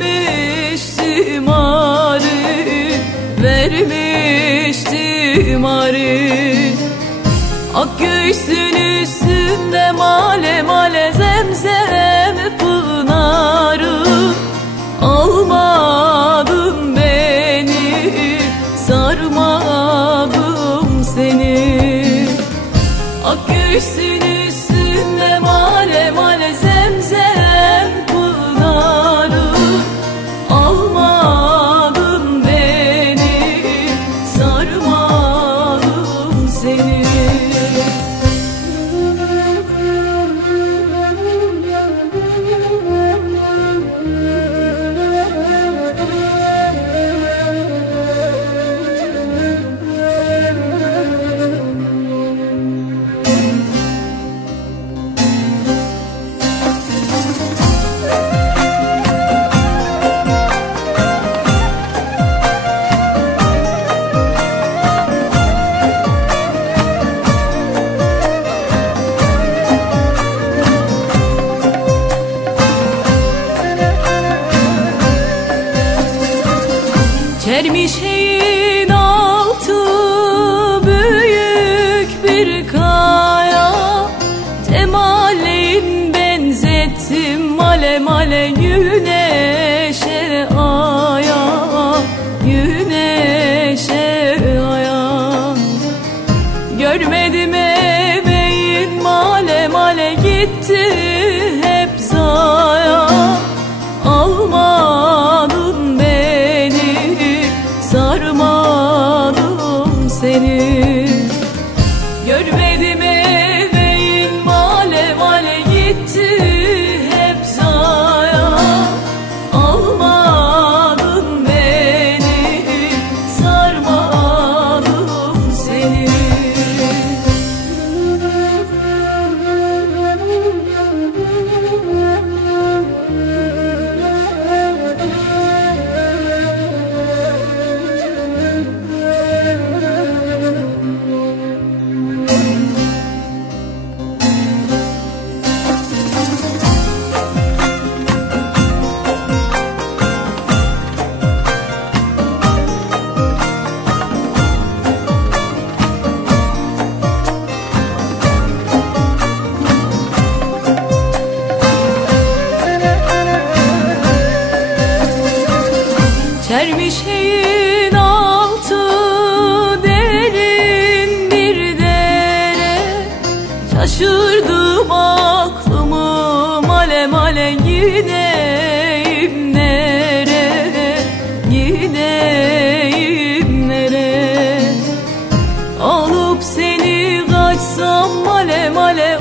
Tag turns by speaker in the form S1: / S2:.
S1: vermiştim arı Vermiştim arı. Ak göğsün üstünde male male zemzem pınarı. Almadın beni sarmadım seni. Ak göğsün Çermişeğin altı büyük bir kaya. Temalin benzettim male male güneşe aya Görmedim ebeğin Çermişeğin altı derin bir dere. Şaşırdım aklımı male male gideyim nere. Gideyim nere. Alıp seni kaçsam male male